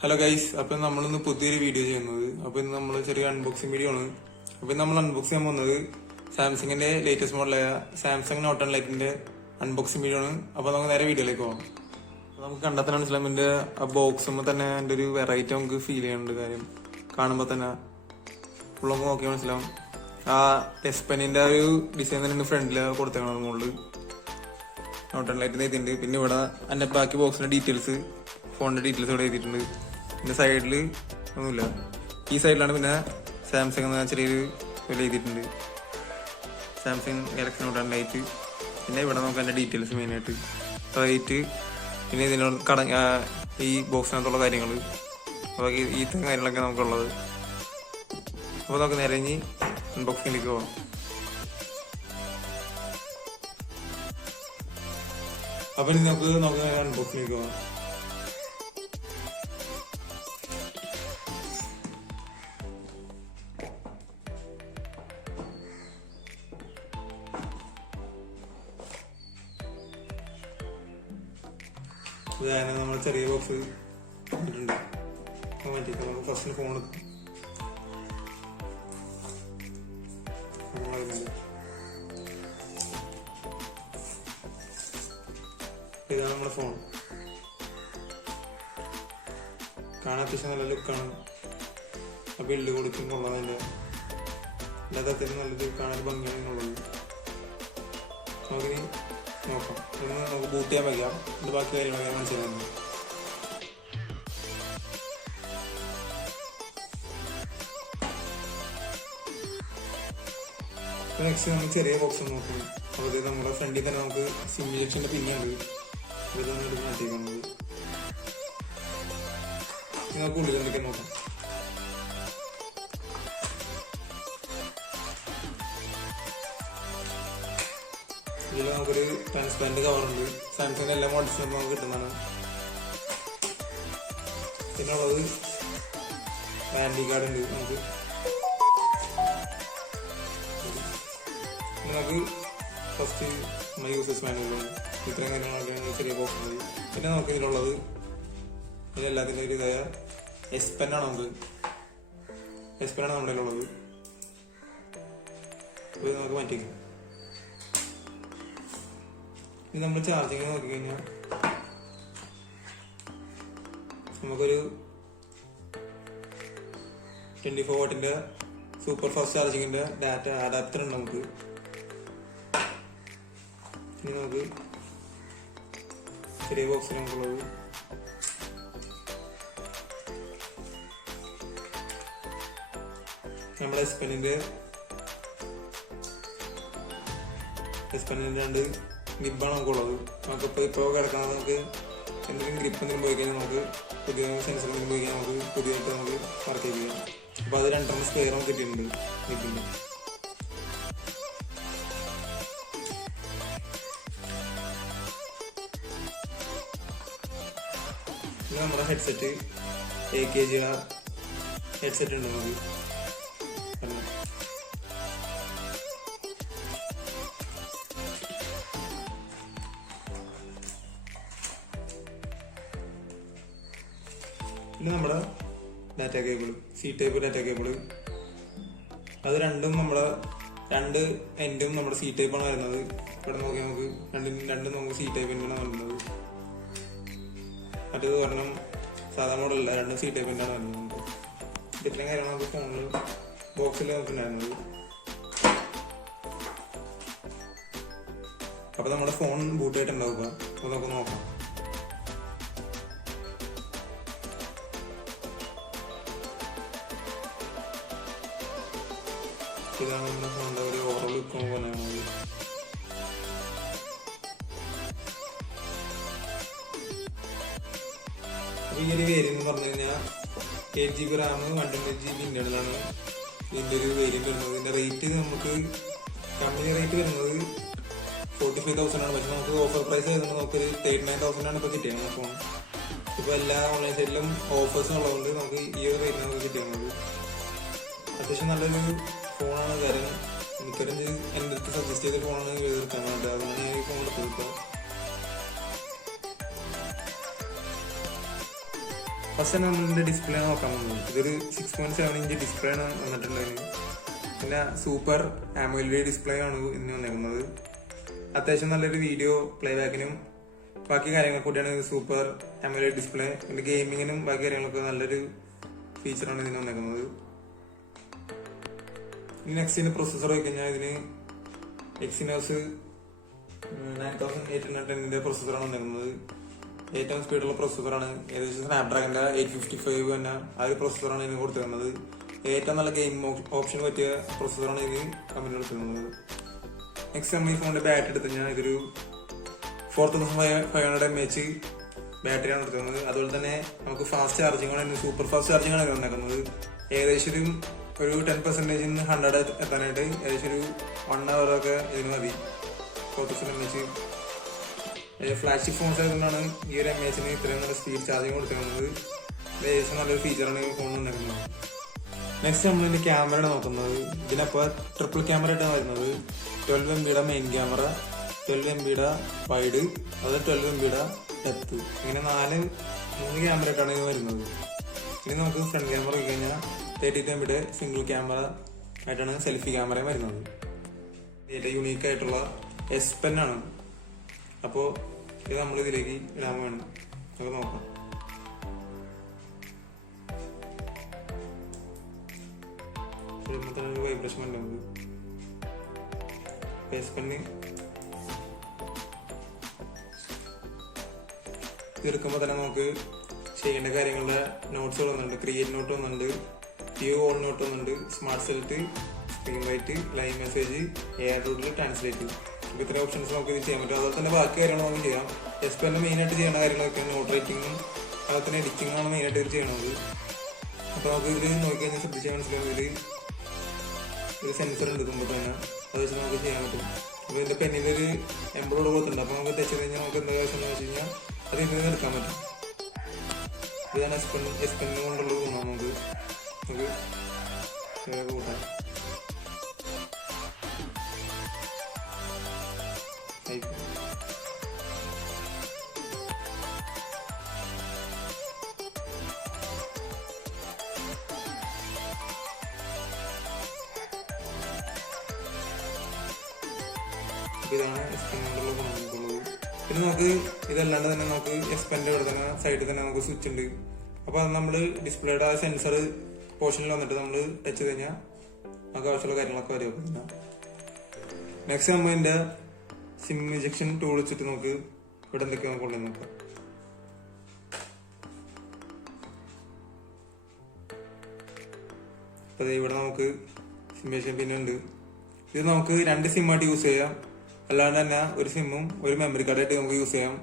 Hello guys, അപ്പൊ നമ്മളിന്ന് പുതിയൊരു വീഡിയോ ചെയ്യുന്നത്. അപ്പൊ ഇന്ന് നമ്മൾ ചെറിയ അൺബോക്സിംഗ് വീഡിയോ ആണ്. അപ്പൊ നമ്മൾ അൺബോക്സ് ചെയ്യാൻ പോകുന്നത് സാംസങ്ങിന്റെ ലേറ്റസ്റ്റ് മോഡലായ സാംസങ് നോട്ട് ലൈറ്റിന്റെ അൺബോക്സിംഗ് വീഡിയോ ആണ്. അപ്പൊ നമുക്ക് നേരെ വീഡിയോയിലേക്ക് പോകാം. നമുക്ക് കണ്ടെത്താൻ മനസ്സിലാവും എന്റെ ആ ബോക്സുമ്പോ തന്നെ എന്റെ ഒരു വെറൈറ്റി നമുക്ക് ഫീൽ ചെയ്യുന്നുണ്ട്. കാര്യം കാണുമ്പോ തന്നെ ഫുൾ നമുക്ക് നോക്കിയാൽ മനസ്സിലാവും. ആ എസ് പെന്നിന്റെ ഒരു ഡിസൈൻ തന്നെ ഫ്രണ്ടില് കൊടുത്തേക്കണം മുകളിൽ നോട്ട് ലൈറ്റ് എഴുതിയിട്ടുണ്ട്. പിന്നെ ഇവിടെ എന്റെ ബാക്കി ബോക്സിന്റെ ഡീറ്റെയിൽസ്, ഫോണിന്റെ ഡീറ്റെയിൽസ് ഇവിടെ എഴുതിയിട്ടുണ്ട്. പിന്നെ സൈഡില് ഒന്നുമില്ല. ഈ സൈഡിലാണ് പിന്നെ സാംസങ് എന്ന ചെറിയൊരു വില എഴുതിയിട്ടുണ്ട്, സാംസങ് ഗാലക്സി നോട്ട് ലൈറ്റ്. പിന്നെ ഇവിടെ നമുക്ക് അതിന്റെ ഡീറ്റെയിൽസ് മെയിനായിട്ട് റേറ്റ്, പിന്നെ ഇതിനോട് ഈ ബോക്സിനകത്തുള്ള കാര്യങ്ങൾ, അപ്പോൾ ഈ കാര്യങ്ങളൊക്കെ നമുക്കുള്ളത്. അപ്പോൾ നമുക്ക് നേരെ ഇനി അൺബോക്സിങ്ങിലേക്ക് പോകാം. അപ്പൊ ഇനി നമുക്ക് അൺബോക്സിങ്ങിലേക്ക് പോകാം. നമ്മുടെ ചെറിയ ബോക്സ് ഉണ്ട്. നമുക്ക് ഫസ്റ്റ് ഫോൺ ഇതാണ് നമ്മുടെ ഫോൺ. കാണാൻ അത്യാവശ്യം നല്ല ലുക്കാണ്. ആ ബില്ല് കൊടുക്കും കൊള്ളാതില്ല, അല്ലാതെ അത്യാവശ്യം നല്ലത് കാണാൻ ഭംഗിയാണ് ഉള്ളത്. നമുക്കിനി നോക്കാം. നമുക്ക് ബൂട്ട് ചെയ്യാൻ വയ്ക്കാം. ഇത് ബാക്കി കാര്യങ്ങളൊക്കെ മനസ്സിലാകുന്നു. നെക്സ്റ്റ് നമുക്ക് ചെറിയ ബോക്സ് നോക്കും. അപ്പോൾ ഇത് നമ്മുടെ ഫ്രണ്ടിൽ തന്നെ നമുക്ക് സിം ഇഞ്ചക്ഷൻ്റെ പിന്നെയുണ്ട്. ഇതൊന്നും എടുത്ത് മാറ്റിയേക്കുന്നത്. നമുക്ക് ഉള്ളിൽ എന്തൊക്കെ നോക്കാം. ഇതിൽ നമുക്കൊരു ട്രാൻസ്പാരന്റ് കവറുണ്ട്. സാംസങ്ങിന്റെ എല്ലാ മോഡൽസിനും നമുക്ക് കിട്ടുന്നതാണ്. പിന്നെ ഉള്ളത് വാറന്റി കാർഡ് ഉണ്ട്. നമുക്ക് ഫസ്റ്റ് നമ്മുടെ യൂസേഴ്സ് മാനുവലുണ്ട്. ഇത്രയും കാര്യങ്ങളൊക്കെയാണ് ചെറിയ ബോക്സ് മതി. പിന്നെ നമുക്ക് ഇതിലുള്ളത് ഇതിലെല്ലാത്തിൻ്റെ ഒരു ഇതായ എസ് പെന്നാണ്. നമ്മുടെ ഉള്ളത്. അപ്പോൾ ഇത് നമുക്ക് മാറ്റിക്കാം. ഇത് നമ്മൾ ചാർജിങ് നോക്കിക്കഴിഞ്ഞാൽ നമുക്കൊരു 24 വാട്ടിന്റെ സൂപ്പർ ഫാസ്റ്റ് ചാർജിങ്ങിന്റെ ഡാറ്റ അഡാപ്റ്റർ ഉണ്ട് നമുക്ക്. ഇനി നമുക്ക് ചെറിയ ബോക്സിൽ നമുക്കുള്ളത് നമ്മുടെ എസ് പെന്നിന്റെ രണ്ട് ഗ്രിപ്പാണ് നമുക്കുള്ളത്. ഇപ്പോൾ കിടക്കുന്നത് നമുക്ക് എന്തെങ്കിലും ഗ്രിപ്പ് എന്തെങ്കിലും പോയി കഴിഞ്ഞാൽ നമുക്ക് പുതിയ സെൻസർ എന്തെങ്കിലും പോയി കഴിഞ്ഞാൽ നമുക്ക് പുതിയതായിട്ട് നമുക്ക് വർക്ക് ചെയ്യാം. അപ്പോൾ അത് 2 സ്പെയർ നമുക്ക് കിട്ടിയിട്ടുണ്ട് ഗ്രിപ്പിൻ്റെ. പിന്നെ നമ്മുടെ ഹെഡ്സെറ്റ് AKG ഹെഡ്സെറ്റ് ഉണ്ട് നമുക്ക്. പിന്നെ നമ്മുടെ data cable, C type data cable, അത് രണ്ടും നമ്മുടെ 2 എൻഡും നമ്മുടെ സി ടൈപ്പാണ് വരുന്നത്. ഇവിടെ നോക്കി നമുക്ക് രണ്ടും നമുക്ക് സി ടൈപ്പ് തന്നെയാണ് വരുന്നത്. മറ്റേത് ഒരെണ്ണം സാധാ മോഡലല്ല, 2 സി ടൈപ്പ് തന്നെയാണ് വരുന്നത്. നമുക്ക് ഇത്രയും കാര്യമാണ് നമുക്ക് ഫോണിൽ ബോക്സിൽ നോക്കുന്നുണ്ടായിരുന്നത്. അപ്പൊ നമ്മുടെ ഫോൺ ബൂട്ടായിട്ടുണ്ടാവുക. അപ്പോൾ നമുക്ക് നോക്കാം. ഇതാണ് നമ്മുടെ ഫോണിന്റെ ഒരു ഓവറോൾ ലുക്ക് പോലെയാണ്. അപ്പൊ ഈ ഒരു വേരിയന്റ് എന്ന് പറഞ്ഞു കഴിഞ്ഞാൽ 8GB RAM 128GB ഇന്റേണലാണ് ഇതിന്റെ ഒരു വേരിയന്റ് വരുന്നത്. ഇതിന്റെ റേറ്റ് നമുക്ക് കമ്പനി റേറ്റ് വരുന്നത് 45,000 ആണ്. പക്ഷെ നമുക്ക് ഓഫർ പ്രൈസ് ആയതുകൊണ്ട് നമുക്കൊരു 39,000 ആണ് ഇപ്പൊ കിട്ടിയത് നമ്മുടെ ഫോൺ. ഇപ്പൊ എല്ലാ ഓൺലൈൻ സൈറ്റിലും ഓഫേഴ്സ് ഉള്ളതുകൊണ്ട് നമുക്ക് ഈ ഒരു റേറ്റിന് നമുക്ക് കിട്ടിയത്. അത്യാവശ്യം നല്ലൊരു ഫോണാണ്. കാര്യം എനിക്കൊരു എൻ്റെ അടുത്ത് സജസ്റ്റ് ചെയ്ത ഫോണാണ് എടുക്കാൻ വേണ്ടത്. അതുകൊണ്ട് ഞാൻ ഈ ഫോൺ എടുത്തു. ഫസ്റ്റ് തന്നെ നമ്മളിതിന്റെ ഡിസ്പ്ലേ നോക്കാൻ പോകുന്നത്. ഇതൊരു 6.7 ഇഞ്ച് ഡിസ്പ്ലേ ആണ് വന്നിട്ടുള്ളത്. പിന്നെ സൂപ്പർ AMOLED ഡിസ്പ്ലേ ആണ് ഇന്ന് വന്നിരിക്കുന്നത്. അത്യാവശ്യം നല്ലൊരു വീഡിയോ പ്ലേ ബാക്കിനും ബാക്കി കാര്യങ്ങൾ കൂടിയാണ് സൂപ്പർ AMOLED ഡിസ്പ്ലേ. പിന്നെ ഗെയിമിങ്ങിനും ബാക്കി കാര്യങ്ങളൊക്കെ നല്ലൊരു ഫീച്ചറാണ് ഇതിന് വന്നിരിക്കുന്നത്. ഇനി നെക്സ്റ്റ് ഇതിന് പ്രൊസസ്സർ വെച്ചുകഴിഞ്ഞാൽ ഇതിന് Exynos 9810 പ്രൊസസ്സറാണ് വന്നിരിക്കുന്നത്. ഏറ്റവും സ്പീഡുള്ള പ്രൊസസ്സറാണ്. ഏകദേശം സ്നാപ്ഡ്രാഗന്റെ 855 തന്നെ ആ ഒരു പ്രൊസസ്സറാണ് ഇതിന് കൊടുത്തിരുന്നത്. ഏറ്റവും നല്ല ഗെയിം ഓപ്ഷൻ പറ്റിയ പ്രൊസസ്സറാണ് ഇതിന് കമ്പനി കൊടുത്തിരുന്നത്. നെക്സ്റ്റ് നമ്മൾ ഈ ഫോണിന്റെ ബാറ്ററി എടുത്തു കഴിഞ്ഞാൽ ഇതൊരു 4500 mAh ബാറ്ററിയാണ് എടുത്തിരുന്നത്. അതുപോലെ തന്നെ നമുക്ക് ഫാസ്റ്റ് ചാർജിംഗ് ആണ്, സൂപ്പർ ഫാസ്റ്റ് ചാർജിംഗ് ആണ് വന്നേക്കുന്നത്. ഏകദേശം ഒരു 10% 100 എത്താനായിട്ട് ഏകദേശം ഒരു 1 hour ഒക്കെ ഇതിന് മതി. 4000 mAh ഫ്ലാഗ്ഷിപ്പ് ഫോൺസ് ആയതുകൊണ്ടാണ് ഈ ഒരു mAhന് ഇത്രയും നല്ല സ്പീഡ് ചാർജിങ് കൊടുത്തിരുന്നത്. ഏകദേശം നല്ലൊരു ഫീച്ചറാണ് ഈ ഫോൺ വന്നിരിക്കുന്നത്. നെക്സ്റ്റ് നമ്മൾ ഇതിന്റെ ക്യാമറയാണ് നോക്കുന്നത്. ഇതിനപ്പോൾ ട്രിപ്പിൾ ക്യാമറ ആയിട്ടാണ് വരുന്നത്. 12 MB main camera, 12 MB wide, അത് 12 MB ഡെപ്ത്, ഇങ്ങനെ 3 ക്യാമറ ആയിട്ടാണ് ഇത് വരുന്നത്. ഇനി നമുക്ക് ഫ്രണ്ട് ക്യാമറ നോക്കി കഴിഞ്ഞാൽ 32 MB സിംഗിൾ ക്യാമറ ആയിട്ടാണ് സെൽഫി ക്യാമറയും വരുന്നത്. ഏറ്റവും യുണീക്ക് ആയിട്ടുള്ള S Pen ആണ്. അപ്പോൾ ഇത് നമ്മൾ ഇതിലേക്ക് ഇടാൻ വേണം. നമുക്ക് നോക്കാം. ഒരു വൈബ്രേഷൻ ഉണ്ട്. S Pen എടുക്കുമ്പോൾ തന്നെ നമുക്ക് ചെയ്യേണ്ട കാര്യങ്ങളുടെ നോട്ട്സ് വന്നിട്ടുണ്ട്. ക്രിയേറ്റ് നോട്ട് വന്നിട്ടുണ്ട്, വ്യൂ ഓൾ നോട്ട് വന്നിട്ടുണ്ട്, smart select, screen write, live message, air റൂട്ടിൽ ട്രാൻസ്ലേറ്റ്. ഇത്ര ഓപ്ഷൻസ് നമുക്ക് ഇത് ചെയ്യാൻ പറ്റും. അതുപോലെ തന്നെ ബാക്കി കാര്യങ്ങൾ നമുക്ക് ചെയ്യാം. S Pen മെയിനായിട്ട് ചെയ്യേണ്ട കാര്യങ്ങളൊക്കെ നോട്ട് റൈറ്റിങ്ങും അതുപോലെ തന്നെ എഡിറ്റിങ്ങാണ് മെയിനായിട്ട് ഇത് ചെയ്യണത്. അപ്പോൾ നമുക്ക് ഇതിൽ നോക്കിക്കഴിഞ്ഞാൽ ശ്രദ്ധിച്ചാൽ മനസ്സിലാവും. ഇതിൽ ഒരു സെൻസർ ഉണ്ട് തുമ്പത്ത് തന്നെ, അത് വെച്ച് നമുക്ക് ചെയ്യാൻ പറ്റും. അപ്പോൾ ഇതിൻ്റെ പെന്നിൻ്റെ ഒരു എംബ്രോയിഡ് കൊടുത്തിട്ടുണ്ട്. അപ്പോൾ നമുക്ക് തെച്ച് കഴിഞ്ഞാൽ നമുക്ക് എന്താ ആവശ്യം എന്ന് വെച്ച് കഴിഞ്ഞാൽ അത് ഇതിൽ നിന്ന് എടുക്കാൻ പറ്റും. ഇതാണ് S Pen കൊണ്ടുള്ള ഗുണം. നമുക്ക് കൂട്ടാം. ഇതാണ് S Pen കൊണ്ടുള്ള ഗുണങ്ങളുള്ളത്. പിന്നെ നമുക്ക് ഇതല്ലാണ്ട് തന്നെ നമുക്ക് S Penന്റെ ഇവിടെ തന്നെ സൈഡിൽ തന്നെ നമുക്ക് സ്വിച്ച് ഉണ്ട്. അപ്പോൾ അത് നമ്മൾ ഡിസ്പ്ലേയുടെ ആ സെൻസർ പോർഷനിൽ വന്നിട്ട് നമ്മൾ ടച്ച് ചെയ്ത് കഴിഞ്ഞാൽ നമുക്ക് ആവശ്യമുള്ള കാര്യങ്ങളൊക്കെ വരും. നെക്സ്റ്റ് നമ്മൾ ഇതിന്റെ സിം ഇജക്ഷൻ ടൂൾ വെച്ചിട്ട് നമുക്ക് ഇവിടെ എന്തൊക്കെയാണ് കൊണ്ടുവന്ന് നോക്കാം. അപ്പോൾ ഇവിടെ നമുക്ക് സിം ഇജക്ഷൻ പിന്നെ ഉണ്ട്. ഇത് നമുക്ക് 2 സിമ്മായിട്ട് യൂസ് ചെയ്യാം. അല്ലാണ്ട് തന്നെ ഒരു സിമ്മും ഒരു മെമ്മറി കാർഡായിട്ട് നമുക്ക് യൂസ് ചെയ്യാം.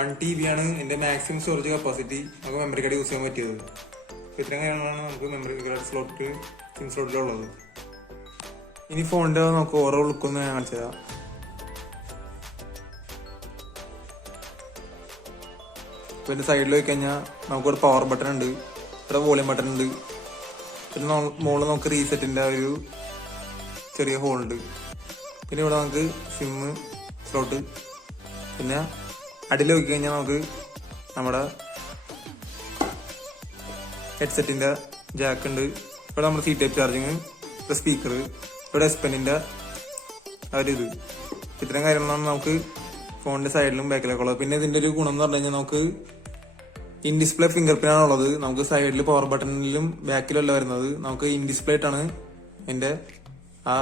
1 TB ആണ് എൻ്റെ മാക്സിമം സ്റ്റോറേജ് കപ്പാസിറ്റി. നമുക്ക് മെമ്മറി കാർഡ് യൂസ് ചെയ്യാൻ പറ്റിയത്. ഇത്രയും കാര്യങ്ങളാണ് നമുക്ക് മെമ്മറി കാർഡ് സ്ലോട്ട് സിം സ്ലോട്ടിലുള്ളത്. ഇനി ഫോണിൻ്റെ നമുക്ക് ഓവറോൾ ലുക്കൊന്ന് ഞാൻ കാണിച്ചു തരാം. ഇപ്പോൾ ഇതിൻ്റെ സൈഡിൽ പോയി കഴിഞ്ഞാൽ നമുക്കൊരു പവർ ബട്ടൺ ഉണ്ട്, ഇവിടെ വോളിയം ബട്ടൺ ഉണ്ട്, പിന്നെ മുകളിൽ നമുക്ക് റീസെറ്റിൻ്റെ ഒരു ചെറിയ ഹോൾ ഉണ്ട്. പിന്നെ ഇവിടെ നമുക്ക് സിം സ്ലോട്ട്, പിന്നെ അടിയിൽ നോക്കി കഴിഞ്ഞാൽ നമുക്ക് നമ്മുടെ ഹെഡ്സെറ്റിൻ്റെ ജാക്ക് ഉണ്ട്. ഇവിടെ നമ്മുടെ C ടൈപ്പ് ചാർജിങ്, ഇവിടെ സ്പീക്കർ, ഇവിടെ S Penന്റെ ഇത്. ഇത്രയും കാര്യങ്ങളാണ് നമുക്ക് ഫോണിന്റെ സൈഡിലും ബാക്കിലൊക്കെ ഉള്ളത്. പിന്നെ ഇതിന്റെ ഒരു ഗുണം എന്ന് പറഞ്ഞു കഴിഞ്ഞാൽ നമുക്ക് ഇൻ ഡിസ്പ്ലേ ഫിംഗർ പ്രിന്റ് ആണുള്ളത്. നമുക്ക് സൈഡിൽ പവർ ബട്ടണിലും ബാക്കിലും അല്ല വരുന്നത്. നമുക്ക് ഇൻ ഡിസ്പ്ലേ ആയിട്ടാണ് എൻ്റെ ആ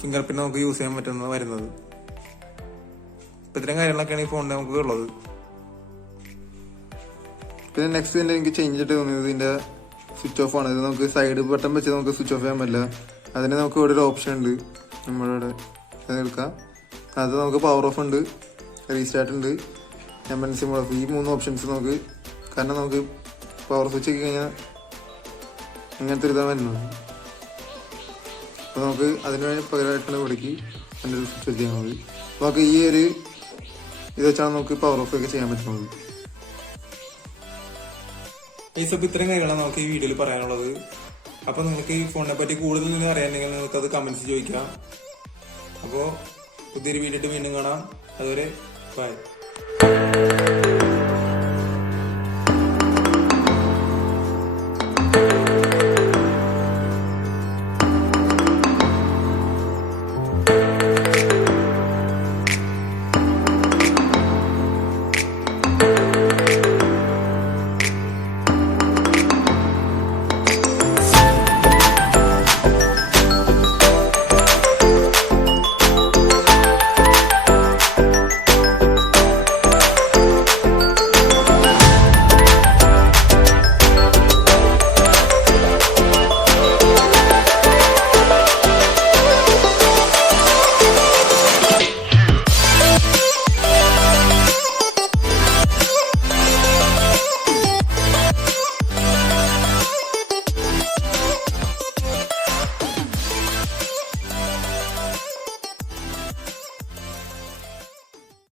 ഫിംഗർ പ്രിന്റ് നമുക്ക് യൂസ് ചെയ്യാൻ പറ്റുന്നത് വരുന്നത്. ഇത്രയും കാര്യങ്ങളൊക്കെയാണ് ഈ ഫോണിൽ നമുക്ക് ഉള്ളത്. പിന്നെ നെക്സ്റ്റ് ഇതിന്റെ എനിക്ക് ചേഞ്ച് ആയിട്ട് തോന്നിയത് ഇതിന്റെ സ്വിച്ച് ഓഫ് ആണ്. ഇത് നമുക്ക് സൈഡ് ബട്ടൺ വെച്ച് നമുക്ക് സ്വിച്ച് ഓഫ് ചെയ്യാൻ പറ്റില്ല. അതിന് നമുക്ക് ഇവിടെ ഒരു ഓപ്ഷൻ ഉണ്ട്, നമ്മളിവിടെ എടുക്കാം. അത് നമുക്ക് പവർ ഓഫ് ഉണ്ട്, റീസ്റ്റാർട്ട് ഉണ്ട്, എമർജൻസി മോഡ് ഓഫ്. ഈ 3 ഓപ്ഷൻസ് നമുക്ക്, കാരണം നമുക്ക് പവർ സ്വിച്ച് ആക്കി കഴിഞ്ഞാൽ ഇങ്ങനത്തെ ഒരു ഇതാണ് വരുന്നത്. അപ്പോൾ നമുക്ക് അതിന് പകരമായിട്ടുള്ള ഇവിടേക്ക് അതിൻ്റെ ഒരു സ്വിച്ച് ചെയ്യാൻ മതി. അപ്പോൾ നമുക്ക് ഈ ഒരു ഇത് വെച്ചാണ് നമുക്ക് പവർ ഓഫ് ഒക്കെ ചെയ്യാൻ പറ്റുന്നത്. ഇത്രയും കാര്യങ്ങളാണ് നമുക്ക് ഈ വീഡിയോയിൽ പറയാനുള്ളത്. അപ്പോൾ നിങ്ങൾക്ക് ഈ ഫോണിനെ പറ്റി കൂടുതൽ അറിയാമെങ്കിൽ നിങ്ങൾക്കത് കമൻസ് ചോദിക്കാം. അപ്പോൾ പുതിയൊരു വീഡിയോ വീണ്ടും കാണാം. അതുവരെ ബൈ.